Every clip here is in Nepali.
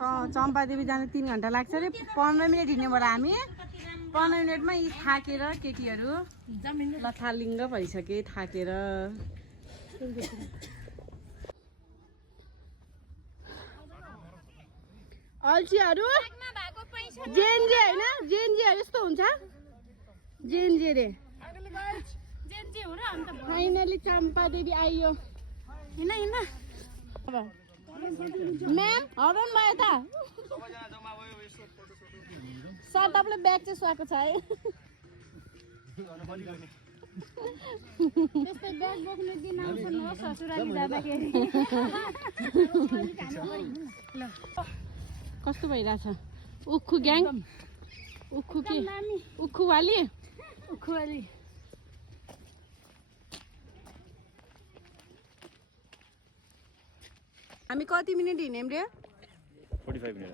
चम्पादेवी जानु 3 घन्टा लाग्छ रे 15 मिनेट हिँड्नेबाट हामी 15 मिनेटमा यी थाकेर केटीहरू लथालिङ्ग भइसके थाकेर अल्छीहरू जेएनजे हैन जेएनजे यस्तो हुन्छ जेएनजे रे फाइनली चम्पादेवी आइयो हिँड हिँड अब म्याम हरन भयो त सर तपाईँले ब्याग चाहिँ सुहाएको छ है त्यस्तै ब्याग बोक्ने दिन आउँछ नि हो ससुराली जाँदाखेरि ल कस्तो भइरहेछ उखु ग्याङ उखु के उखुवाली उखुवाली हामी कति मिनेट हिँड्यौँ रे 45 मिनेट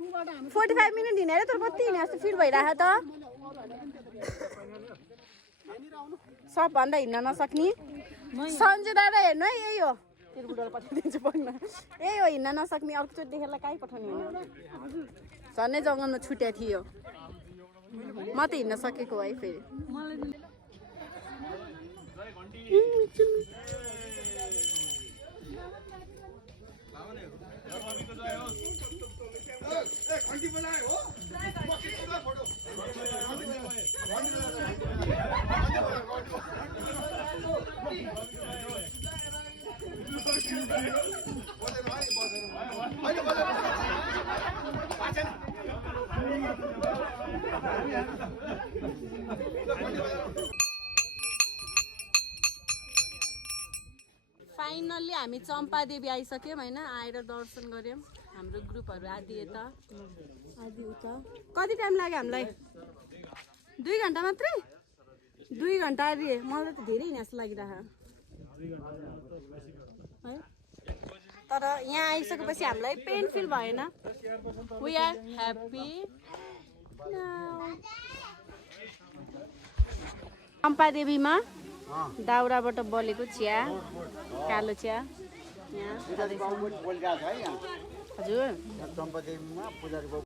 45 मिनेट हिँडेर तर कति हिँडे जस्तो फिल भइरहेको त सबभन्दा हिँड्न नसक्ने सन्जु दादा हेर्नु है यही हो तेरो बुढालाई पठाइदिन्छु पढ्न यही हो हिँड्न नसक्ने अर्कोचोटि देखेर कहीँ पठाउने होइन झन्नै जङ्गलमा छुट्या थियो म त हिँड्न सकेको है फेरि फाइनल्ली हामी चम्पादेवी आइसक्यौँ होइन आएर दर्शन गऱ्यौँ हाम्रो ग्रुपहरू आदि यता आदि उता कति टाइम लाग्यो हामीलाई 2 घन्टा मात्रै 2 घन्टा अरे मलाई त धेरै हिँड्ने जस्तो लागिरहेको है तर यहाँ आइसकेपछि हामीलाई पेन फिल भएन वी आर ह्याप्पी चम्पादेवीमा दाउराबाट बलेको चिया कालो चिया यहाँ हजुर